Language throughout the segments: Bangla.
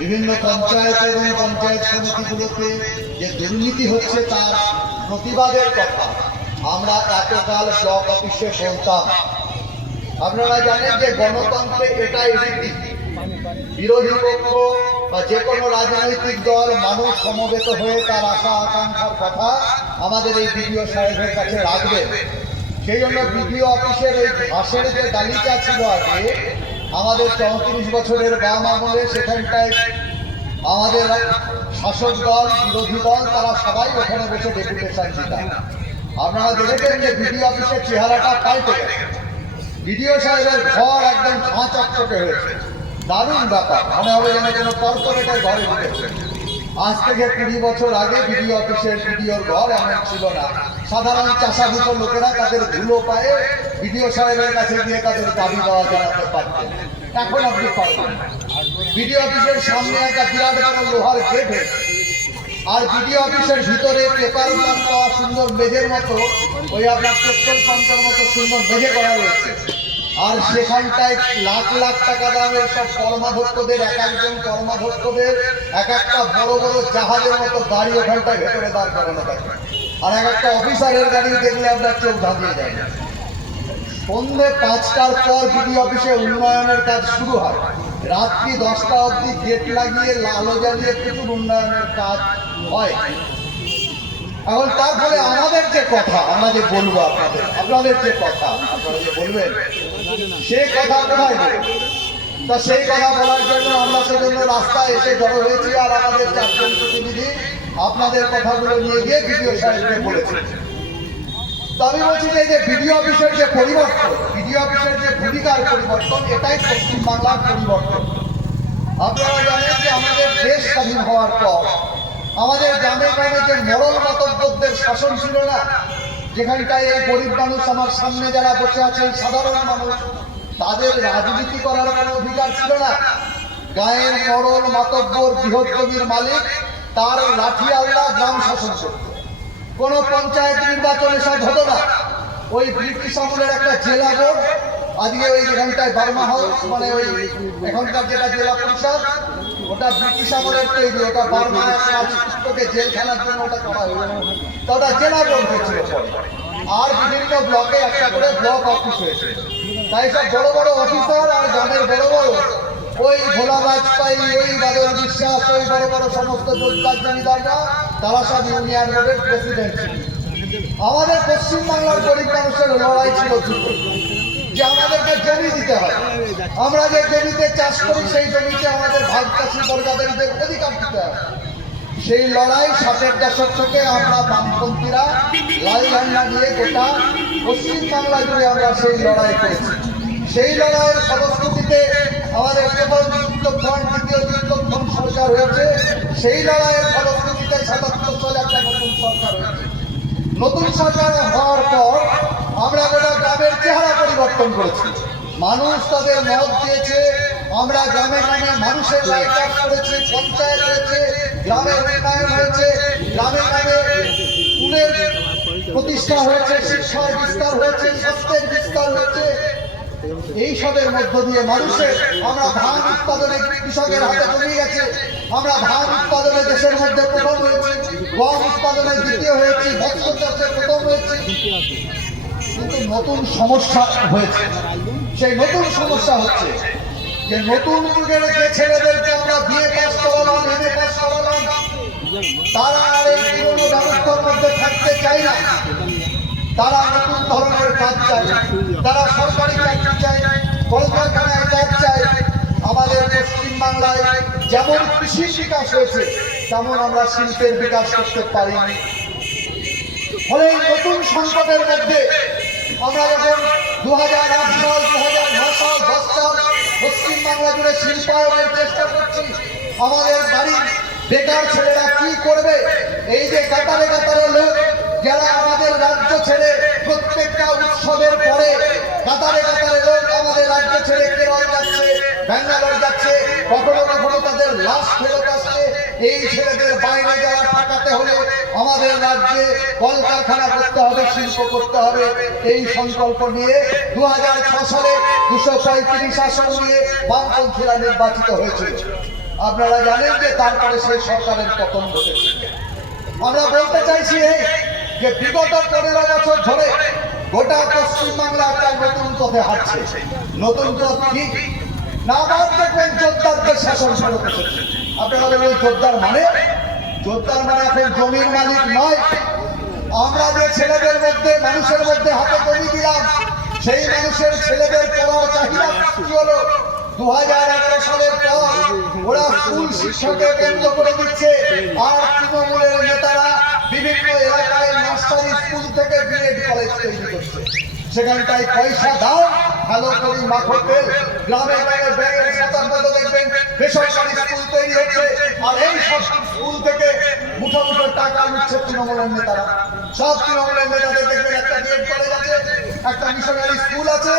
বিভিন্ন পঞ্চায়েত এবং পঞ্চায়েত সমিতিগুলোতে যে দুর্নীতি হচ্ছে তার প্রতিবাদের কথা আমরা এতকাল ব্লক অফিসে বলতাম। আপনারা জানেন যে গণতন্ত্রে এটাই রীতি, বিরোধী পক্ষ বা যে কোনো রাজনৈতিক দল মানুষ সমবেত হয়ে তার আশা আকাঙ্ক্ষার কথা আমাদের এই বিডিও সাহেবের কাছে রাখবে। সেই জন্য বিডিও অফিসের এই ঘাসের যে গালিচা ছিল আগে আমাদের 34 বছরের বাম আমলে, সেখানটায় আমাদের শাসক দল বিরোধী দল তারা সবাই ওখানে বসে ডেপুটেশন দিতেন। আপনারা দেখেছেন যে বিডিও অফিসের চেহারাটা পাল্টে গেছে, বিডিও সাহেবের ঘর একদম ঝাঁ চকচকে হয়েছে। দারুণ ব্যাপার, মনে হবে যেন কোনো কর্পোরেটের ঘরে ঢুকেছে। আজ থেকে 20 বছর আগে বিডিও অফিসের বিডিওর ঘর এমন ছিল না। সাধারণ চাষাভূত লোকেরা তাদের ধুলো পায়ে বিডিও সাহেবের কাছে গিয়ে তাদের দাবি দেওয়া জানাতে পারতেন। এখন আপনি পারবেন। বিডিও অফিসের সামনে একটা বিরাট বড় লোহার গেট, আর বিডিও অফিসের ভিতরে পেপার ব্লক পাওয়া সুন্দর মেঝের মতো, ওই আপনার পেট্রোল পাম্পের মতো সুন্দর মেঝে করা রয়েছে। আর সেখানটায় লাখ লাখ টাকা দামের সব কর্মাধ্যক্ষদের, এক একজন কর্মাধ্যক্ষদের এক একটা বড় বড় জাহাজের মতো গাড়ি ওখানটায় ভেতরে দাঁড় করানো থাকে। আর এক একটা অফিসারের গাড়ি দেখলে আপনার চোখ ধাঁধিয়ে যায়। সন্ধ্যে 5টার পর বিডিও অফিসে উন্নয়নের কাজ শুরু হয়। রাত্রি 10টা অবধি গেট লাগিয়ে আলো জ্বালিয়ে প্রচুর উন্নয়নের কাজ হয়। এখন তারপরে আমাদের যে কথা আমরা যে বলবো, আপনাদের যে কথা আপনারা যে বলবেন, সে কথা কোথায় বলবেন? তা সেই কথা বলার জন্য আমরা সেজন্য রাস্তায় এসে জড়ো হয়েছি। আর আমাদের 4 জন প্রতিনিধি আপনাদের কথাগুলো নিয়ে গিয়ে বিডিও সাহেবকে বলেছে। তো আমি বলছি যে এই যে বিডিও অফিসের যে পরিবর্তন, বিডিও অফিসের যে ভূমিকার পরিবর্তন, এটাই পশ্চিমবাংলার পরিবর্তন। আপনারা জানেন যে আমাদের দেশ স্বাধীন হওয়ার পর আমাদের গ্রামে গ্রামে যে মরল মাতব্বরদের শাসন ছিল না, যেখানটায় এই গরিব মানুষ আমার সামনে যারা বসে আছেন সাধারণ মানুষ, তাদের রাজনীতি করার কোনো অধিকার ছিল না। গায়ের মরল মাতব্বর বৃহৎ জমির মালিক তার লাঠি আল্লাহ গ্রাম শাসন করত। কোনো পঞ্চায়েত নির্বাচনে সব হতো না। ওই ব্রিটিশ আমলের একটা জেলা বোর্ড, আজকে ওই যেখানটায় বার্মা হাউস মানে ওই এখনকার যেটা জেলা পরিষদ, ওটা ব্রিটিশ আমলের তৈরি। ওটা বার্মার রাজপুতকে জেলখানার জন্য ওটা করা হয়েছে। তো ওটা জেলা বোর্ড হয়েছিল পরে। আর বিভিন্ন ব্লকে একটা করে ব্লক অফিস হয়েছে। তাই সব বড় বড় অফিসার আর গ্রামের বড় বড় ওই ভোলা বাজপেয়ী, ওই বাদল বিশ্বাস, ওই বড় বড় সমস্ত জমিদার জমিদাররা তারা সব ইউনিয়ন বোর্ডের প্রেসিডেন্ট ছিল। আমাদের পশ্চিমবাংলার গরিব মানুষের লড়াই ছিল যে আমাদেরকে জমি দিতে হয়। আমরা যে জমিতে চাষ করি সেই জমিতে আমাদের ভাগ চাষি বর্গাদের অধিকার দিতে হয়। সেই লড়াই 60-এর দশক থেকে আমরা বামপন্থীরা লাল ঝান্ডা নিয়ে গোটা পশ্চিমবাংলা জুড়ে আমরা সেই লড়াই করেছি। সেই লড়াইয়ের ফলশ্রুতিতে আমাদের প্রথম যুদ্ধক্ষণ, দ্বিতীয় যুদ্ধক্ষণ সরকার হয়েছে। সেই লড়াইয়ের ফলশ্রুতিতে 77 সালে একটা নতুন সরকার হয়েছে। নতুন সরকার হওয়ার পর আমরা গোটা গ্রামের চেহারা পরিবর্তন করেছি। মানুষ তাদের মত দিয়েছে। আমরা গ্রামে গ্রামে মানুষের লাইট আপ করেছি, পঞ্চায়েত হয়েছে, গ্রামের উন্নয়ন হয়েছে, গ্রামে গ্রামে স্কুলের প্রতিষ্ঠা হয়েছে, শিক্ষার বিস্তার হয়েছে, স্বাস্থ্যের বিস্তার হয়েছে। এইসবের মধ্য দিয়ে মানুষের আমরা ধান উৎপাদনে কৃষকের হাতে জমিয়ে গেছে। আমরা ধান উৎপাদনে দেশের মধ্যে প্রথম হয়েছি, গম উৎপাদনে দ্বিতীয় হয়েছি, মৎস্য চাষে প্রথম হয়েছি। কিন্তু নতুন সমস্যা হয়েছে। সেই নতুন সমস্যা হচ্ছে যে নতুন যুগের যে ছেলেদেরকে আমরা বিএ পাস করালাম, এমএ পাস করালাম, তারা আর এই পুরোনো ব্যবস্থার মধ্যে থাকতে চায় না। তারা নতুন ধরনের কাজ চায়, তারা সরকারি চাকরি চায়, কলকারখানায় কাজ চায়। আমাদের পশ্চিমবাংলায় যেমন কৃষির বিকাশ হয়েছে তেমন আমরা শিল্পের বিকাশ করতে পারিনি। ফলে এই নতুন সংকটের মধ্যে আমরা যখন 2008 সাল, 2009 সাল, 10 সাল পশ্চিমবাংলা জুড়ে শিল্পায়নের চেষ্টা করছি, আমাদের বাড়ির বেকার ছেলেরা কি করবে? এই যে কাতারে কাতারে লোক যারা আমাদের রাজ্য ছেড়ে প্রত্যেকটা উৎসবের পরে কাতারে কাতারে লোক আমাদের রাজ্য ছেড়ে কেরল যাচ্ছে, ব্যাঙ্গালোর যাচ্ছে, কখনো কখনো তাদের লাশ ফেরত আসছে। এই ছেলেদের বাইরে যাওয়া ঠেকাতে হলে আমাদের রাজ্যে কলকারখানা করতে হবে, শিল্প করতে হবে। এই সংকল্প নিয়ে 2006 সালে 235 আসন নিয়ে বামপন্থীরা নির্বাচিত হয়েছিল। আপনারা জানেন যে তারপরে সেই সরকারের পতন ঘটেছে। আমরা বলতে চাইছি এই যে বিগত 15 বছর ধরে গোটা পশ্চিমবাংলা একটা নতুন পথে হাঁটছে। নতুন পথ কি না, বাদ দেখবেন জোরদারদের শাসন শুরু করেছে। আপনারা বলেন জোরদার মানে এখন জমির মালিক নয়। আমরা যে ছেলেদের মধ্যে মানুষের মধ্যে হাতে জমি দিলাম, সেই মানুষের ছেলেদের পড়ার চাহিদা সৃষ্টি হলো। 2011 সালের পর ওরা স্কুল শিক্ষাকে কেন্দ্র করে দিচ্ছে, আর তৃণমূলের নেতারা বিভিন্ন এলাকায় নার্সারি স্কুল থেকে বিএড কলেজ তৈরি করছে। সেখানটায় পয়সা দাও, ভালো করে মাখো তেল। গ্রামে গ্রামে ব্যাগের সাতার মতো দেখবেন বেসরকারি স্কুল তৈরি হচ্ছে, আর এই সব স্কুল থেকে মুঠো মুঠো টাকা নিচ্ছে তৃণমূলের নেতারা। সব তৃণমূলের নেতাদের দেখবেন একটা বিএড কলেজ আছে, একটা মিশনারি স্কুল আছে,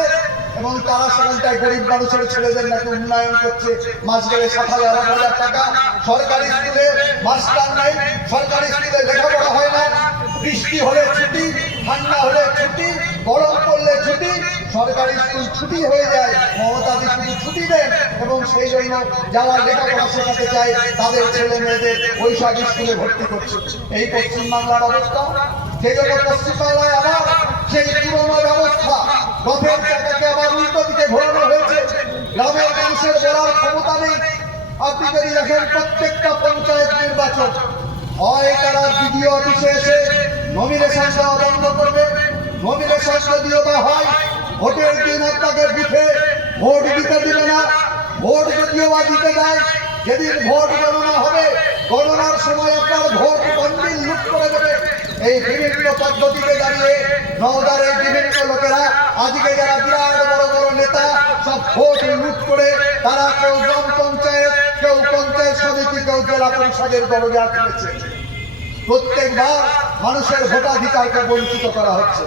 এবং তারা সেখানটায় গরিব মানুষের ছেলেদের নাকি উন্নয়ন করছে। মাস গেলে 7,000 টাকা। সরকারি স্কুলে মাস্টার নাই, সরকারি স্কুলে লেখাপড়া হয় না। বৃষ্টি হলে ছুটি, ঠান্ডা হলে ছুটি, গরম পড়লে ছুটি, সরকারি স্কুল ছুটি হয়ে যায়। মমতাদি শুধু ছুটি দেন, এবং সেই জন্য যারা লেখাপড়া শেখাতে চায় তাদের ছেলে মেয়েদের ওই সব স্কুলে ভর্তি করছে। এই পশ্চিমবাংলার অবস্থা। সেই জন্য পশ্চিমবাংলায় আবার সেই পুরনো ব্যবস্থা, রথের চাকাকে আবার উল্টো দিকে ঘোরানো হয়েছে। গ্রামের মানুষের বলার ক্ষমতা নেই। আপনি যদি দেখেন প্রত্যেকটা পঞ্চায়েত নির্বাচন হয়, তারা বিডিও অফিসে এসে নমিনেশন দেওয়া বন্ধ করবে। নমিনেশন যদিও বা হয়, ভোটের দিন আপনাকে বুথে ভোট দিতে দিবে না। ভোট যদিও বা দিতে দেয়, যেদিন ভোট গণনা হবে, গণনার সময় আপনার ভোট বন্দিল লুট করে দেবে। এই বিভিন্ন পদ্ধতিতে দাঁড়িয়ে নওদারের বিভিন্ন লোকেরা আজকে যারা বিরাট বড় বড় নেতা, সব ভোট লুট করে তারা কেউ গ্রাম পঞ্চায়েত, কেউ পঞ্চায়েত সমিতি, কেউ জেলা পরিষদের দরজা খুলেছে। প্রত্যেকবার মানুষের ভোটাধিকারকে বঞ্চিত করা হচ্ছে।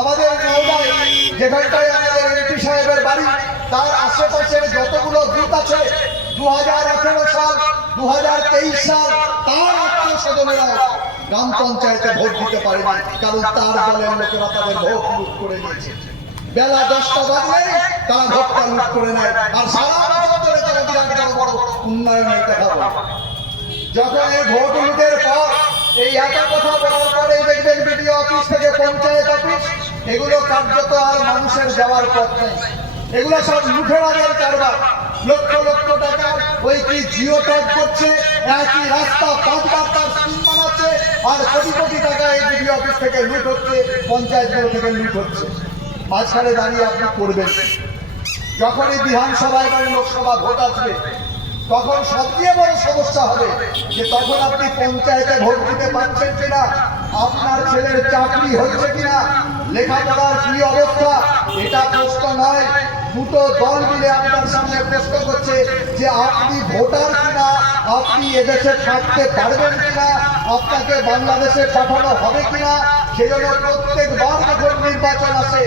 আমাদের নওদায় যেখানটায় আমাদের এমপি সাহেবের বাড়ি, তার আশেপাশের যতগুলো বুথ আছে, 2018 সাল, 2023 সাল, তার আত্মীয় স্বজনেরা গ্রাম পঞ্চায়েতে ভোট দিতে পারেনি, কারণ তার দলের লোকেরা তাদের ভোট লুট করে নিয়েছে। বেলা 10টা বাজলে তারা ভোটটা লুট করে নেয়, আর সারা বছর ধরে তারা বিরাট বড় উন্নয়নের কথা বলে। যখন এই ভোট লুটের পর এই এত কথা বলার পরে দেখবেন বিডিও অফিস থেকে পঞ্চায়েত অফিস, এগুলো কার্যত আর মানুষের যাওয়ার পথ নেই। এগুলো সব লুঠেরাদের কারবার। লক্ষ লক্ষ টাকা ওই কি জিও ট্যাগ করছে, একই রাস্তা 5বার তার স্কিম বানাচ্ছে, আর কোটি কোটি টাকা এই বিডিও অফিস থেকে লুট হচ্ছে, পঞ্চায়েতগুলো থেকে লুট হচ্ছে। মাঝখানে দাঁড়িয়ে আপনি করবেন। যখনই বিধানসভা এবং লোকসভা ভোট আসবে, তখন সবচেয়ে বড় সমস্যা হবে যে তখন আপনি পঞ্চায়েতে ভোট দিতে পারছেন কিনা, আপনার ছেলের চাকরি হচ্ছে কিনা, লেখাপড়ার কি অবস্থা। এটা প্রশ্ন নয়, দুটো দল মিলে আপনার সামনে প্রশ্ন করছে যে আপনি ভোটার কিনা, আপনি এদেশে থাকতে পারবেন কিনা, আপনাকে বাংলাদেশে পাঠানো হবে কিনা। সেজন্য প্রত্যেকবার যখন নির্বাচন আসে,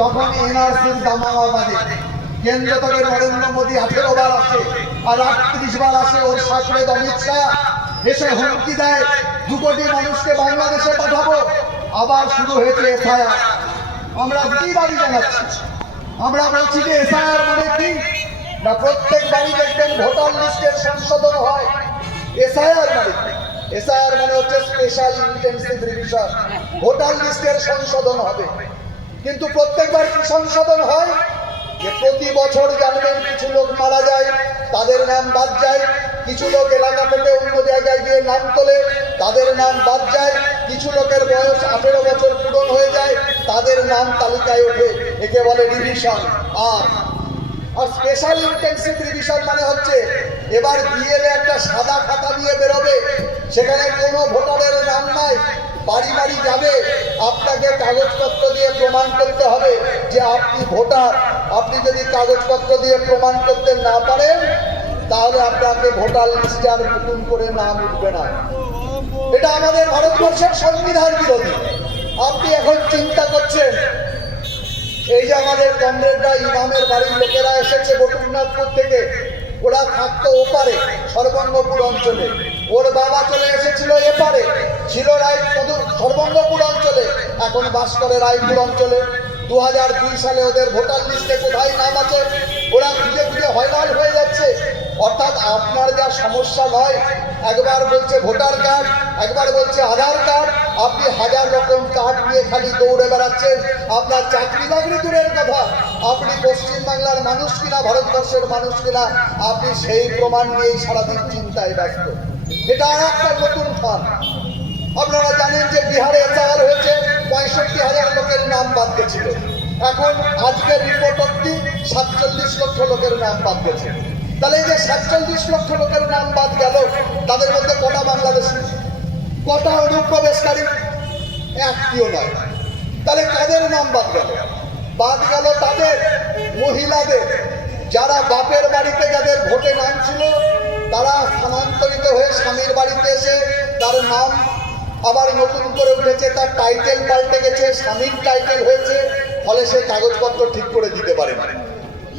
তখন এনআরসির দামামা বাজে। কেন্দ্র থেকে নরেন্দ্র মোদী 18 বার আসে, আর 38 বার আসে ওর শাসক অমিত শাহ, এসে হুমকি দেয় 2 কোটি মানুষকে বাংলাদেশে পাঠাবো। আবার শুরু হয়েছে এসআইআর। আমরা কি দাবি জানাচ্ছি? আমরা বলছি যে এসআইআর মানে কি না, প্রত্যেক বাড়ি দেখবেন ভোটার লিস্টের সংশোধন হয়। এসআইআর মানে হচ্ছে স্পেশাল ইন্টেনসিভ রিভিশন। ভোটার লিস্টের সংশোধন হবে, কিন্তু প্রত্যেকবার কি সংশোধন হয় যে প্রতি বছর জানবেন কিছু লোক মারা যায়, তাদের নাম বাদ যায়। কিছু লোক এলাকা থেকে অন্য জায়গায় গিয়ে নাম তোলে, তাদের নাম বাদ যায়। কিছু লোকের বয়স 18 বছর পূরণ হয়ে যায়, তাদের নাম তালিকায় ওঠে। একে বলে রিভিশন। আর স্পেশাল ইন্টেনসিভ রিভিশন মানে হচ্ছে এবার বিএলএ একটা সাদা খাতা দিয়ে বেরোবে, সেখানে কোনো ভোটারের নাম নাই, বাড়ি বাড়ি যাবে, আপনাকে কাগজপত্র দিয়ে প্রমাণ করতে হবে যে আপনি ভোটার। আপনি যদি কাগজপত্র দিয়ে প্রমাণ করতে না পারেন, তাহলে আপনাকে ভোটার লিস্টে আর নতুন করে নাম উঠবে না। এটা আমাদের ভারতবর্ষের সংবিধান বিরোধী। আপনি এখন চিন্তা করছেন, এই যে আমাদের কমরেডরা, ইমামের বাড়ির লোকেরা এসেছে বটুরনাথপুর থেকে, ওরা থাকতো ওপারে সর্বঙ্গপুর অঞ্চলে, ওর বাবা চলে এসেছিল এপারে, ছিল সর্বঙ্গপুর অঞ্চলে, এখন বাস করে রায়পুর অঞ্চলে। 2002 সালে ওদের ভোটার লিস্টে কোথায় নাম আছে, ওরা খুঁজে খুঁজে হয়রান হয়ে যাচ্ছে। অর্থাৎ আপনার যা সমস্যা নয়, একবার বলছে ভোটার কার্ড, একবার বলছে আধার কার্ড, আপনি হাজার রকম কার্ড নিয়ে খালি দৌড়ে বেড়াচ্ছেন। আপনার চাকরি বাকরি দূরের কথা, আপনি পশ্চিমবাংলার মানুষ কিনা ভারতবর্ষের মানুষ কিনা আপনি সেই প্রমাণ নিয়েই সারাদিন চিন্তায় ব্যস্ত। এটা আর একটা নতুন ফান। আপনারা জানেন যে বিহারে এসআইআর হয়েছে, 65,000 লোকের নাম বাদ গেছিল। এখন আজকের রিপোর্ট অব্দি 47 লক্ষ লোকের নাম বাদ গেছে। তাহলে এই যে 47 লক্ষ লোকের নাম বাদ গেল, তাদের মধ্যে কটা বাংলাদেশি, কটা অনুপ্রবেশকারী? একটিও নয়। তাহলে কাদের নাম বাদ গেল? বাদ গেল তাদের মহিলাদের, যারা বাপের বাড়িতে যাদের ভোটে নাম ছিল, তারা স্থানান্তরিত হয়ে স্বামীর বাড়িতে এসে তার নাম আবার নতুন করে উঠেছে, তার টাইটেল পাল্টে গেছে, স্বামীর টাইটেল হয়েছে, ফলে সে কাগজপত্র ঠিক করে দিতে পারে না।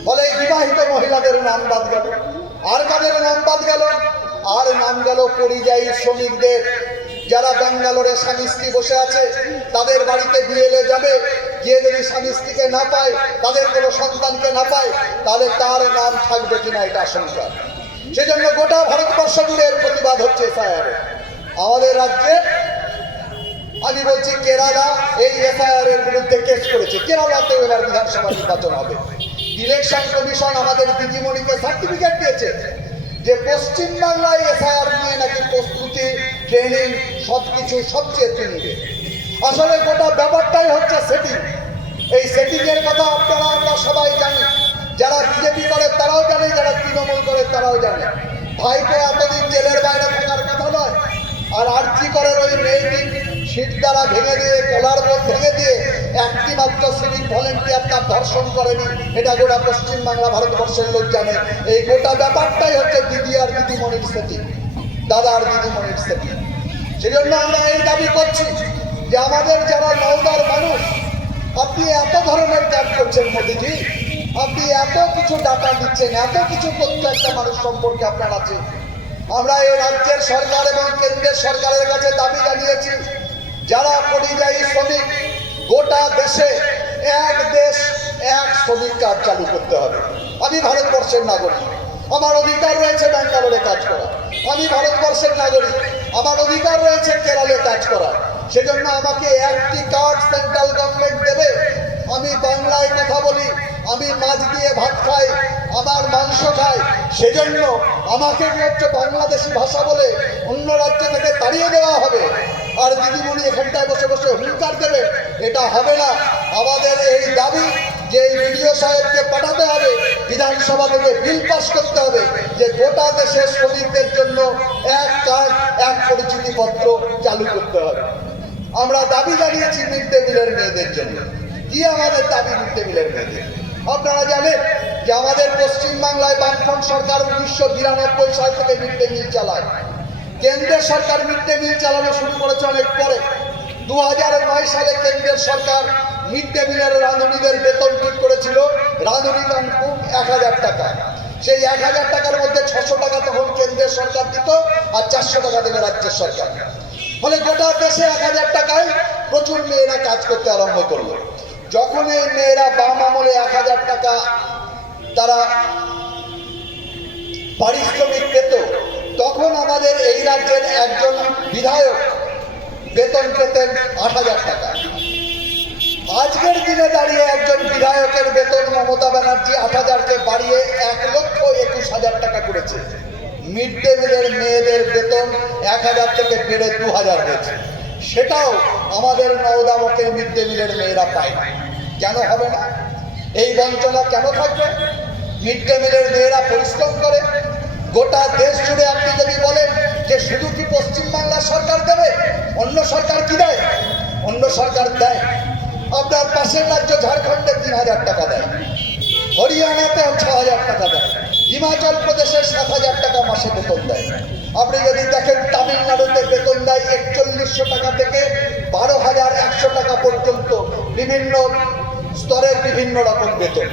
ফলে এই বিবাহিত মহিলাদের নাম বাদ গেল। আর কাদের নাম বাদ গেল? আর নাম গেল পরিযায়ী শ্রমিকদের, যারা ব্যাঙ্গালোরে স্বামী স্ত্রী বসে আছে, তাদের বাড়িতে বিয়েলে যাবে, গিয়ে যদি স্বামী স্ত্রীকে না পায়, তাদের কোনো সন্তানকে না পায়, তাহলে তার নাম থাকবে কিনা এটা আশঙ্কা। সেজন্য গোটা ভারতবর্ষ জুড়ে এর প্রতিবাদ হচ্ছে এসআইআর। আমাদের রাজ্যে আমি বলছি কেরালা এই এসআইআর এর বিরুদ্ধে কেস করেছে। কেরালাতে এবার বিধানসভা নির্বাচন হবে। ইলেকশন কমিশন আমাদের দিদিমণিকে সার্টিফিকেট দিয়েছে যে পশ্চিমবাংলায় এসআইআর নিয়ে নাকি প্রস্তুতি, ট্রেনিং সবকিছু সবচেয়ে নিবে। আসলে গোটা ব্যাপারটাই হচ্ছে সেটিং। এই সেটিং এর কথা আপনারা আমরা সবাই জানি, যারা বিজেপি করে তারাও জানে, যারা তৃণমূল করে তারাও জানে। ভাইপো এতদিন জেলের বাইরে থাকার কথা নয়। আর আরজি করার ওই মেয়েটি সিট দ্বারা ভেঙে দিয়ে, কলার বোধ ভেঙে দিয়ে একটি মাত্র সিভিক ভলেন্টিয়ার তার ধর্ষণ করেনি, এটা গোটা পশ্চিমবাংলা ভারতবর্ষের লোক জানে। এই গোটা ব্যাপারটাই হচ্ছে দিদি আর দিদিমণির সেটিং, দাদা আর দিদিমণির সেটিং। সেজন্য আমরা এই দাবি করছি যে আমাদের যারা নওদার মানুষ, আপনি এত ধরনের কাজ করছেন মোদিজি, আপনি এত কিছু ডাটা দিচ্ছেন, এত কিছু তথ্য একটা মানুষ সম্পর্কে আপনার আছে। আমরা এই রাজ্যের সরকার এবং কেন্দ্রের সরকারের কাছে দাবি জানিয়েছি, যারা পরিযায়ী শ্রমিক, গোটা দেশে এক দেশ এক শ্রমিক কার্ড চালু করতে হবে। আমি ভারতবর্ষের নাগরিক, আমার অধিকার রয়েছে ব্যাঙ্গালোরে কাজ করা। আমি ভারতবর্ষের নাগরিক, আমার অধিকার রয়েছে কেরলে কাজ করা। সেজন্য আমাকে একটি কার্ড সেন্ট্রাল গভর্নমেন্ট দেবে। আমি বাংলায় কথা বলি, আমি মাছ দিয়ে ভাত খাই, আমার মাংস খাই, সেজন্য আমাকে হচ্ছে বাংলাদেশি ভাষা বলে অন্য রাজ্য থেকে তাড়িয়ে দেওয়া হবে। আর দিদিমণি এখানটায় বসে বসে হুঙ্কার দেবে, এটা হবে না। আমাদের এই দাবি যে এই বিডিও সাহেবকে পাঠাতে হবে, বিধানসভা থেকে বিল পাস করতে হবে যে গোটা দেশের শ্রমিকদের জন্য এক কার্ড, এক পরিচিতিপত্র চালু করতে হবে। আমরা দাবি জানিয়েছি মিড ডে মিলের মেয়েদের জন্য। কি আমাদের দাবি মিড ডে মিলের মেয়েদের? আপনারা জানেন যে আমাদের পশ্চিমবাংলায় বামফ্রন্ট সরকার 1992 সাল থেকে মিড ডে মিল চালায়। কেন্দ্রের সরকার মিড ডে মিল চালানো শুরু করেছে অনেক পরে। 2009 সালে কেন্দ্রের সরকার মিড ডে মিলের রাঁধুনিদের বেতন ঠিক করেছিল, রাঁধুনি কানকু 1000 টাকা। সেই 1000 টাকার মধ্যে 600 টাকা তখন কেন্দ্রের সরকার দিত, আর 400 টাকা দেবে রাজ্যের সরকার। ফলে গোটা দেশে 1000 টাকায় প্রচুর মেয়েরা কাজ করতে আরম্ভ করলো। যখন এই মেয়েরা বাম আমলে 1000 টাকা তারা পারিশ্রমিক পেত, তখন আমাদের এই রাজ্যের একজন বিধায়ক বেতন পেতেন 8000 টাকা। আজকের দিনে দাঁড়িয়ে একজন বিধায়কের বেতন মমতা ব্যানার্জি 8000কে বাড়িয়ে 1,21,000 টাকা করেছে। মিড ডে মিলের মেয়েদের বেতন 1000 থেকে বেড়ে 2000 হয়েছে। সেটাও আমাদের নওদামকের মিড ডে মিলের মেয়েরা পায় না। কেন হবে না? এই বঞ্চনা কেন থাকবে? মিড ডে মিলের মেয়েরা পরিশ্রম করে। গোটা দেশ জুড়ে আপনি যদি বলেন যে শুধু কি পশ্চিমবাংলার সরকার দেবে, অন্য সরকার কি দেয়? অন্য সরকার দেয়। আপনার পাশের রাজ্য ঝাড়খণ্ডে 3000 টাকা দেয়, হরিয়ানাতেও 6000 টাকা দেয়, হিমাচল প্রদেশে 7000 টাকা মাসে বেতন দেয়। আপনি যদি দেখেন তামিলনাড়ুতে বেতন দেয় 4100 টাকা থেকে 12,100 টাকা পর্যন্ত, বিভিন্ন স্তরের বিভিন্ন রকম বেতন।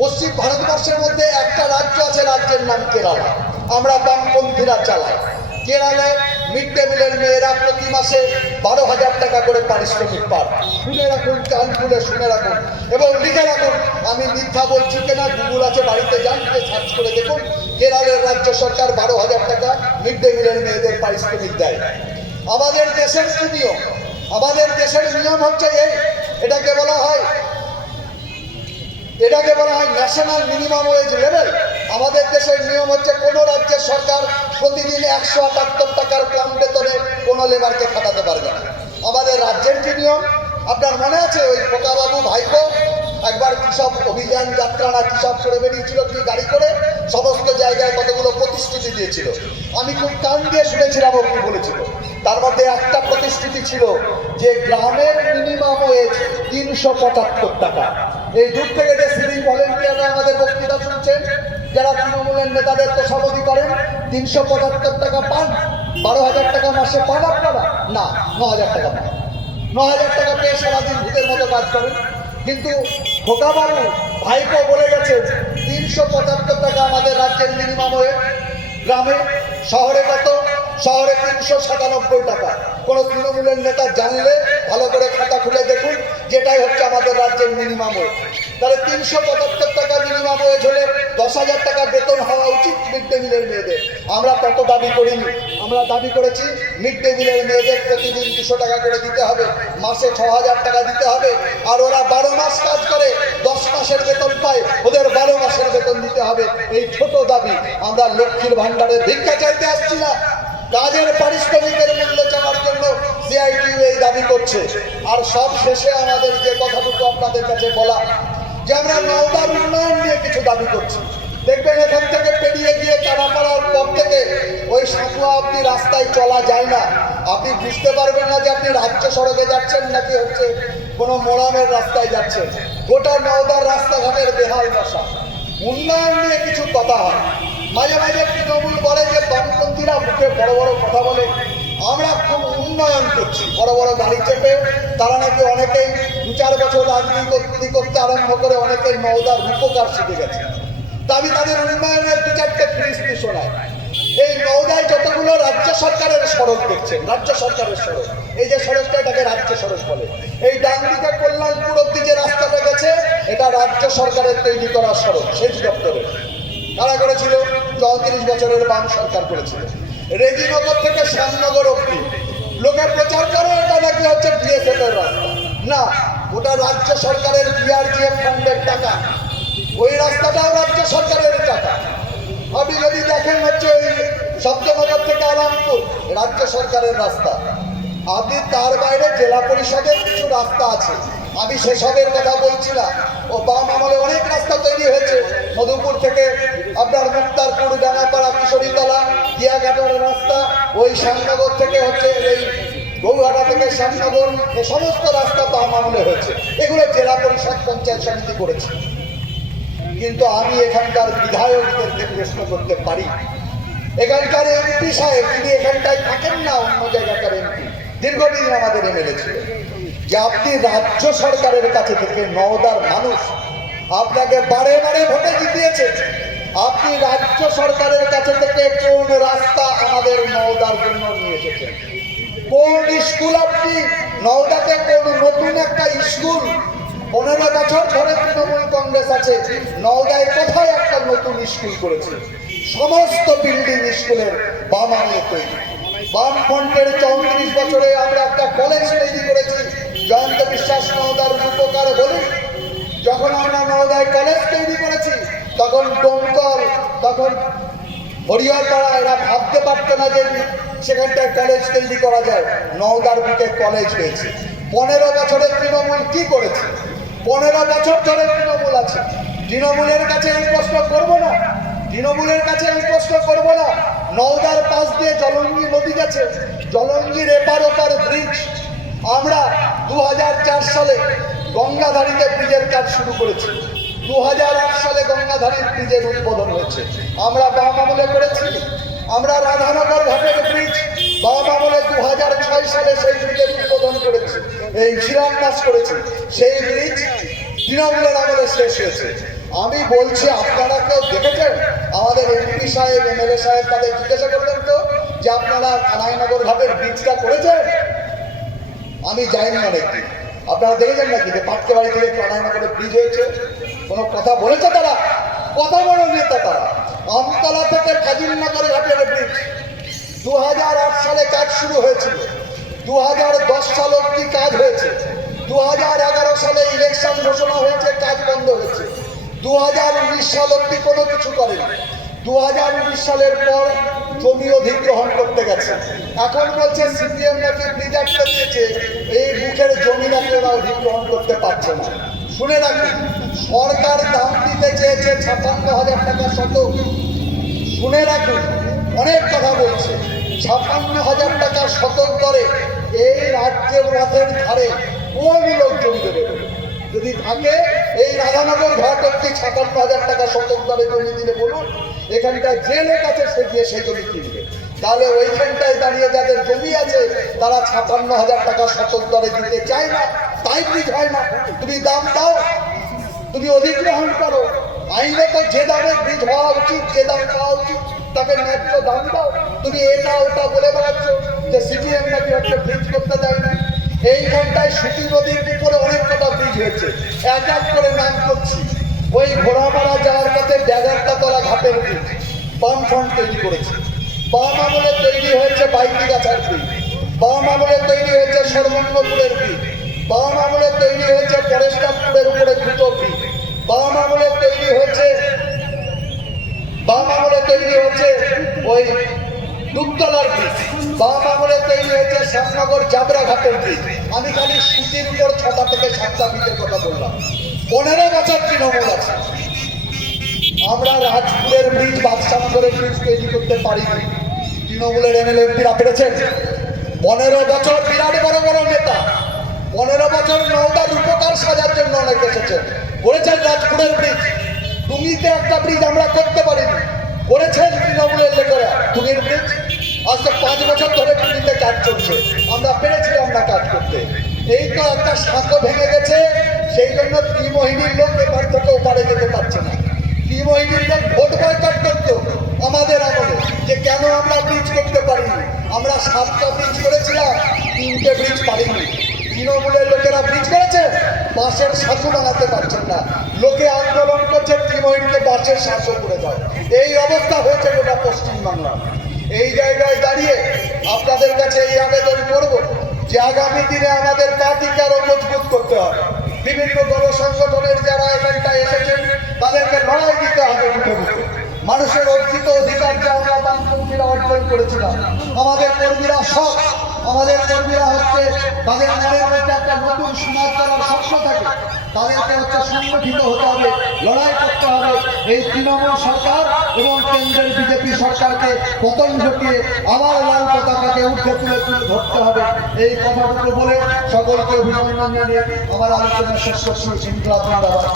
পশ্চিম ভারতবর্ষের মধ্যে একটা রাজ্য আছে, রাজ্যের নাম কেরালা। আমরা বামপন্থীরা চালাই। কেরালায় মিড ডে মিলের মেয়েরা প্রতি মাসে 12,000 টাকা করে পারিশ্রমিক পান। শুনে রাখুন, কান খুলে শুনে রাখুন এবং লিখে রাখুন। আমি মিথ্যা বলছি কিনা গুগল আছে, বাড়িতে যান, সার্চ করে দেখুন। কেরলের রাজ্য সরকার 12,000 টাকা মিড ডে মিলের মেয়েদের পারিশ্রমিক দেয়। আমাদের দেশের কি নিয়ম? আমাদের দেশের নিয়ম হচ্ছে এটাকে বলা হয় ন্যাশনাল মিনিমাম ওয়েজ লেভেল। আমাদের দেশের নিয়ম হচ্ছে কোনো রাজ্যের সরকার প্রতিদিন 178 টাকার কম বেতনে কোনো লেবারকে খাটাতে পারবে না। আমাদের রাজ্যের কি নিয়ম আপনার মনে আছে? ওই খোকাবাবু ভাইপো একবার কিসব অভিযান যাত্রা না কিসব করে বেরিয়েছিল, কি গাড়ি করে সমস্ত জায়গায় কতগুলো প্রতিশ্রুতি দিয়েছিল। আমি খুব কান দিয়ে শুনেছিলাম ও কি বলেছিল। তার মধ্যে একটা প্রতিশ্রুতি ছিল যে গ্রামের মিনিমাম ওয়েজ 375 টাকা। এই দূর থেকে যে সিভিক ভলেন্টিয়াররা আমাদের বক্তৃতা শুনছেন, যারা তৃণমূলের নেতাদের তোষামোদি করেন, 375 টাকা পান। 12,000 টাকা মাসে পান আপনারা? না, 9,000 টাকা পান। 9,000 টাকা পেয়ে সারাদিন ভূতের মতো কাজ করেন। কিন্তু খোকাবাবু ভাইপো বলে গেছেন 375 টাকা আমাদের রাজ্যের মিনিমাম ওয়েজ। গ্রামে, শহরে কত? শহরে 397 টাকা। কোন তৃণমূলের নেতা জানলে ভালো করে খাতা খুলে দেখুন, যেটাই হচ্ছে আমাদের রাজ্যের মিনিমাম ওয়েজ। তাহলে 375 টাকা মিনিমাম ওয়েজ হলে 10,000 টাকা বেতন হওয়া উচিত মিড ডে মিলের মেয়েদের। আমরা তত দাবি করিনি। আমরা দাবি করেছি মিড ডে মিলের মেয়েদের প্রতিদিন 200 টাকা করে দিতে হবে, মাসে 6,000 টাকা দিতে হবে। আর ওরা 12 মাস কাজ করে 10 মাসের বেতন পায়, ওদের 12 মাসের বেতন দিতে হবে। এই ছোট দাবি। আমরা লক্ষ্মীর ভান্ডারের ভিক্ষা চাইতে আসছি না, কাজের পারিশ্রমিকের মূল্য চাওয়ার জন্য সিআইটিইউ এই দাবি করছে। আর সব শেষে আমাদের যে কথাটুকু আপনাদের কাছে বলা, যে আমরা নওদার উন্নয়ন নিয়ে কিছু দাবি করছি। দেখবেন এখান থেকে পেরিয়ে গিয়ে কানাপাড়ার পর থেকে ওই সাঁকুয়া অব্দি রাস্তায় চলা যায় না। আপনি বুঝতে পারবেন না যে আপনি রাজ্য সড়কে যাচ্ছেন নাকি হচ্ছে কোনো মোড়ামের রাস্তায় যাচ্ছেন। গোটা নওদার রাস্তাঘাটের বেহাল দশা। উন্নয়ন নিয়ে কিছু কথা হয়। মাঝে মাঝে তৃণমূল বলে যে বামপন্থীরা মুখে বড় বড় কথা বলে, আমরা খুব উন্নয়ন করছি। বড় বড় গাড়ি চেপে তারা নাকি অনেকেই 2-4 বছর রাজনীতি করতে আরম্ভ করে অনেকেই নওদার উপকার শিখে গেছে। দাবি তাদের উন্নয়নের 2-4টে ফিরিস্তি শোনায়। এই নওদায় যতগুলো রাজ্য সরকারের সড়ক দেখছেন, রাজ্য সরকারের সড়ক, এই যে সড়কটা এটাকে রাজ্য সড়ক বলে। এই ডান দিকে কল্যাণপুর অব্দি যে রাস্তাটা গেছে, এটা রাজ্য সরকারের তৈরি করা সড়ক, সেচ দপ্তরের। কারা করেছিল? 34 বছরের বাম সরকার করেছিল। রেজিনগর থেকে শ্যামনগর অব্দি লোকে প্রচার করে এটা নাকি হচ্ছে বিএসএফ এর রাস্তা। না, ওটা রাজ্য সরকারের বিআরজিএফ ফান্ডের টাকা। ওই রাস্তাটাও রাজ্য সরকারের টাকা। আপনি যদি দেখেন হচ্ছে ওই শব্দনগর থেকে আলামপুর রাজ্য সরকারের রাস্তা। আপনি তার বাইরে জেলা পরিষদের কিছু রাস্তা আছে, আমি সেসবের কথা বলছি না। ও বাম আমলে অনেক রাস্তা তৈরি হয়েছে। মধুপুর থেকে আপনার মুক্তারপুর, ডাঙ্গাপাড়া, কিশোরীতলা, দিয়াঘাটের রাস্তা, ওই শ্যামনগর থেকে হচ্ছে এই গৌহাটা থেকে শ্যামনগর, এই সমস্ত রাস্তা বাম আমলে হয়েছে। এগুলো জেলা পরিষদ পঞ্চায়েত সমিতি করেছে। কিন্তু আমি এখানকার বিধায়কদেরকে প্রশ্ন করতে পারি, এখানকার এমপি সাহেব, তিনি এখানটায় থাকেন না, অন্য জায়গাকার এমপি, দীর্ঘদিন আমাদের এমএলএ ছিল, যে আপনি রাজ্য সরকারের কাছে থেকে নওদার মানুষ আপনাকে বারে বারে ভোটে জিতিয়েছে। আপনি রাজ্য সরকারের কাছে থেকে কোন রাস্তা আমাদের নওদার জন্য নিয়ে এসেছেন? কোন স্কুল আপনি নওদাতে, কোন নতুন একটা স্কুল? 15 বছর ধরে তৃণমূল কংগ্রেস আছে, নওদায় কোথায় একটা নতুন স্কুল করেছে? সমস্ত বিল্ডিং স্কুলের বাম আমলে তৈরি। বামফ্রন্টের 34 বছরে আমরা একটা কলেজ তৈরি করেছি, জয়ন্ত বিশ্বাস নওদার উপকার বলি। যখন আমরা নওদায় কলেজ তৈরি করেছি, তখন ডোমকল, তখন হরিহরপাড়া, এরা ভাবতে পারতো না যে সেখানটায় কলেজ তৈরি করা যায়। নওদার বুকে কলেজ হয়েছে। 15 বছরের তৃণমূল কি করেছে? 15 বছর ধরে তৃণমূল আছে। তৃণমূলের কাছে এই প্রশ্ন করবো না, তৃণমূলের কাছে এই প্রশ্ন করবো না। নওদার পাশ দিয়ে জলঙ্গি নদী গেছে, জলঙ্গির এপার ওপার ব্রিজ। আমরা 2004 সালে গঙ্গাধারীতে ব্রিজের কাজ শুরু করেছি। 2008 সালে গঙ্গাধারীর ব্রিজের উদ্বোধন হয়েছে, আমরা বাম আমলে করেছি। আমরা রাধানগর ঘাটের ব্রিজ বাম আমলে 2006 সালে সেই ব্রিজের উদ্বোধন করেছি, এই শিলান্যাস করেছি। সেই ব্রিজ তৃণমূলের আমলে শেষ হয়েছে। আমি বলছি, আপনারা কেউ দেখেছেন? আমাদের এমপি সাহেব, এমএলএ সাহেব, তাদের জিজ্ঞাসা করবেন তো যে আপনারা কানাইনগর ঘাটের ব্রিজটা করেছেন? আমি যাইনি অনেকদিন, আপনারা দেখেছেন নাকি যে পাটকে বাড়ি থেকে কানাইনগরে ব্রিজ হয়েছে? কোনো কথা বলেছে তারা? কত বড় নেতা তারা! আমতলা থেকে ফাজিলনগর ঘাটের ব্রিজ 2008 সালে কাজ শুরু হয়েছিল, 2010 সাল অব্দি কাজ হয়েছে, 2011 সালে ইলেকশন ঘোষণা হয়েছে, কাজ বন্ধ হয়েছে, 2019 সাল অব্দি কোনো কিছু করেনি। 2019 সালের পর জমি অধিগ্রহণ করতে গেছে, এখন বলছে সিপিএম নাকি ব্রিজ আটকে দিয়েছে, এই বুকের জমি নাকি ওরা অধিগ্রহণ করতে পারছে না। শুনে রাখুন, সরকার দাম দিতে চেয়েছে 56,000 টাকা শতক। শুনে রাখুন, অনেক কথা বলছে, 56,000 টাকা শতক দরে এই রাজ্যের মাঠের ধারে কোন লোক জমি দেবে? যদি থাকে এই রাধানগর ঘাট অব্দি 56,000 টাকা শতক দরে জমি দিলে বলুন, এখানটায় যে লোক আছে সে গিয়ে সেই জমি কিনবে। তাহলে ওইখানটায় দাঁড়িয়ে যাদের জমি আছে তারা 56,000 টাকা শতক দরে দিতে চায় না, তাই ব্রিজ হয় না। তুমি দাম দাও, তুমি অধিগ্রহণ করো, আইনে তো যে দামে ব্রিজ হওয়া উচিত, যে দাম পাওয়া উচিত তাকে ন্যায্য দাম দাও। তুমি এটা ওটা বলে বেড়াচ্ছ যে সিপিএম নাকি হচ্ছে ব্রিজ করতে দেয় না। এইখানটায় সুতি নদীর উপরে অনেক কটা ব্রিজ হয়েছে, এক এক করে নাম করছি। ওই ঘোড়াপাড়া যাওয়ার পথে ব্যাগারটাতলা ঘাটের ব্রিজ বামফ্রন্ট তৈরি করেছে, বাম আমলে তৈরি হয়েছে বাইতিগাছার ব্রিজ, বাম আমলে তৈরি হয়েছে সর্বঙ্গপুরের ব্রিজ, বাম আমলে তৈরি হয়েছে ফরেস্টারপুরের উপরে দুটো ব্রিজ, বাম আমলে তৈরি হয়েছে ওই দুপতলার ব্রিজ, বাম আমলে তৈরি হয়েছে শ্যামনগর জাবরা ঘাটের ব্রিজ। আমি খালি সুতির উপর 6টা থেকে 7টা ব্রিজের কথা বললাম। 15 বছর তৃণমূল আছে, আমরা রাজপুরের ব্রিজ, বাদশাহনগরের ব্রিজ তৈরি করতে পারিনি। তৃণমূলের এমএলএ এমপিরা পেরেছেন। 15 বছর বিরাট বড় বড় নেতা, 15 বছর নওদার উপকার সাজার জন্য অনেক এসেছেন, করেছেন রাজপুরের ব্রিজ। টুঙ্গিতে একটা ব্রিজ আমরা করতে পারিনি, করেছেন তৃণমূলের লোকেরা টুঙ্গির ব্রিজ। আজকে 5 বছর ধরে টুঙ্গিতে কাজ চলছে, আমরা পেরেছিলাম না কাজ করতে। এই তো একটা সাঁকো ভেঙে গেছে, সেই জন্য ত্রিমোহিনীর লোক এবার থেকে ওপারে যেতে পারছে না। ত্রিমোহিনীর লোক ভোট বয়কট করতো আমাদের আমলে, যে কেন আমরা ব্রিজ করতে পারিনি। আমরা 7টা ব্রিজ করেছিলাম, 3টে ব্রিজ পারিনি। তৃণমূলের লোকেরা ব্রিজ করেছে, বাঁশের সাঁকো বানাতে পারছেন না। লোকে আন্দোলন করছে ত্রিমোহিনীকে বাঁশের সাঁকো করে দেয়। এই অবস্থা হয়েছে গোটা পশ্চিমবাংলা। এই জায়গায় দাঁড়িয়ে আপনাদের কাছে এই আবেদন করব যে আগামী দিনে আমাদের পার্টিকে আরো মজবুত করতে হবে। বিভিন্ন দল সংগঠনের যারা এখানটায় এসেছেন তাদেরকে লড়াই দিতে হবে মুখে মুখে। মানুষের অর্জিত অধিকার যে আমরা বামপন্থীরা অর্জন করেছিলাম, আমাদের কর্মীরা সব, আমাদের কর্মীরা হচ্ছে তাদের মনের মধ্যে একটা নতুন সমাজ করার স্বপ্ন থাকে, তাদেরকে হচ্ছে সংগঠিত হতে হবে, লড়াই করতে হবে। এই তৃণমূল সরকার এবং কেন্দ্রের বিজেপি সরকারকে পতন ঘটিয়ে আবার লাল পতাকাকে উঠে তুলে ধরতে হবে। এই কথাগুলো বলে সকলকে অভিনন্দন জানিয়ে আমার আলোচনা শেষ করছি।